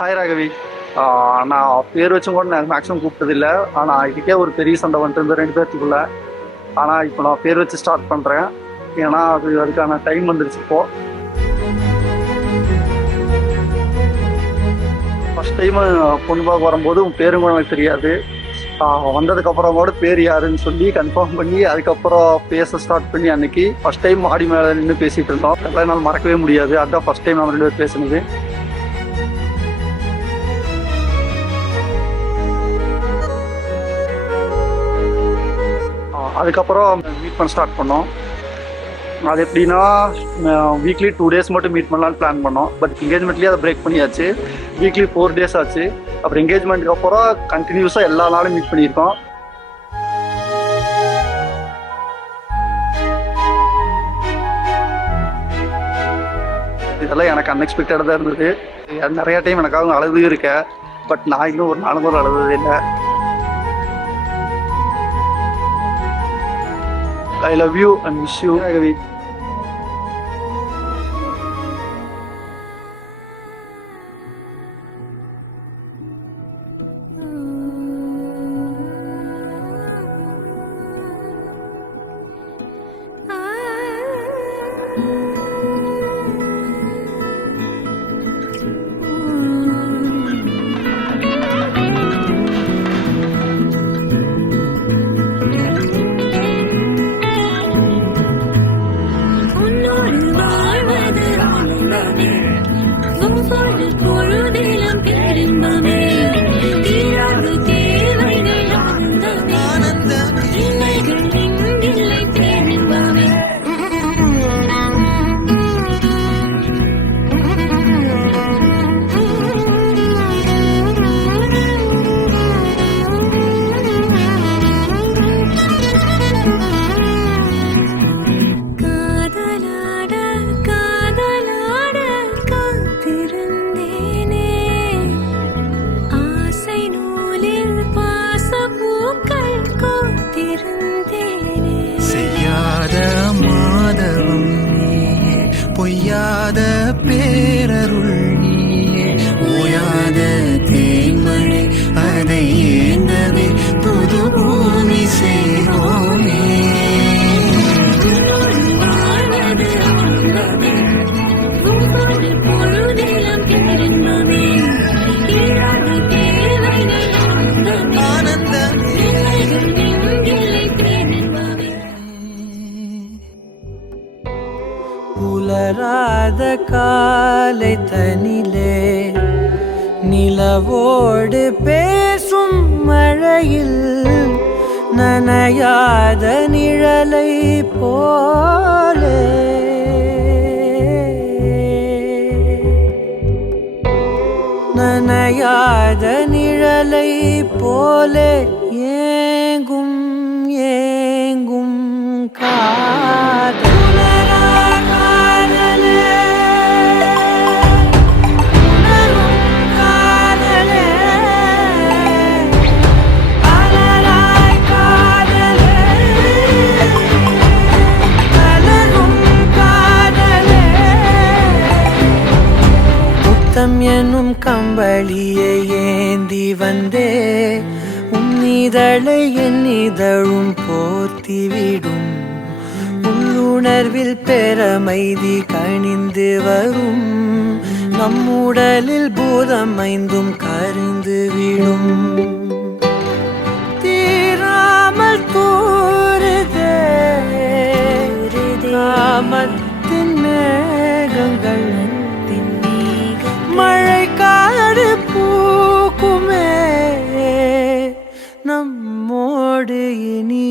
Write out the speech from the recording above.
Hi Raghavi. நான் பேர் வச்சும் கூட நான் மேக்ஸிமம் கூப்பிட்டதில்லை. ஆனால் இதுக்கே ஒரு பெரிய சண்டை வந்துட்டு இருந்த 2 பேர்த்துக்குள்ள. ஆனால் இப்போ நான் பேர் வச்சு ஸ்டார்ட் பண்ணுறேன். ஏன்னா அதுக்கான டைம் வந்துருச்சு. இப்போது ஃபஸ்ட் டைமு பொண்ணு பார்க்க வரும்போது உன் பேரும் கூட எனக்கு தெரியாது. வந்ததுக்கப்புறம் கூட பேர் யாருன்னு சொல்லி கன்ஃபார்ம் பண்ணி அதுக்கப்புறம் பேச ஸ்டார்ட் பண்ணி அன்னைக்கு ஃபஸ்ட் டைம் மாடி மேலே நின்று பேசிகிட்டு இருந்தோம். அதெல்லாம் என்னால் மறக்கவே முடியாது. அதுதான் ஃபஸ்ட் டைம் நம்ம 2 பேர் பேசுனது. அதுக்கப்புறம் மீட் பண்ண ஸ்டார்ட் பண்ணோம். அது எப்படின்னா வீக்லி 2 டேஸ் மட்டும் மீட் பண்ணலான்னு பிளான் பண்ணோம். பட் என்கேஜ்மெண்ட்லேயே அதை பிரேக் பண்ணியாச்சு. வீக்லி 4 டேஸ் ஆச்சு. அப்புறம் என்கேஜ்மெண்ட்டுக்கு அப்புறம் கண்டினியூஸாக எல்லா நாளும் மீட் பண்ணியிருக்கோம். இதெல்லாம் எனக்கு அன்எக்ஸ்பெக்டடாக தான் இருந்தது. நிறையா டைம் எனக்காக அழுது இருக்கேன். பட் நான் இன்னும் ஒரு நாள் கூட அழுதது இல்லை. I love you and miss you, Ragavi. பொழுதிலும் பெரும்பமே தீராது தேவைகள் ஆனந்தமே இல்லைகள் எங்கில்லை பெரும்பமே பொய்யாத பேரருள் நீயே ஓயாத தேன்மழை அதை ஏந்தவே புது பூமி சேரோமே பொழுதிலும் பெரும்பமே ஆனந்தமே எங்கில்லை பெரும்பமே உலராத காலை தனிலே நிலவோடு பேசும் மழையில் நனையாத நிழலை போலே நனையாத நிழலை போலே ஏங்கும் ஏங்கும் காதல் என்னும் கம்பளியை ஏந்தி வந்தே உன்னிதழை என் இதழும் போர்த்திவிடும் உள்ளுணர்வில் பெறமைதி கணிந்து வரும் நம்முடலில் பூதம் ஐந்தும் கரிந்து விடும் தீராமல் தூருதே காமத்தின் மேகங்கள் மழை காடு பூக்குமே நம்மோடு இனி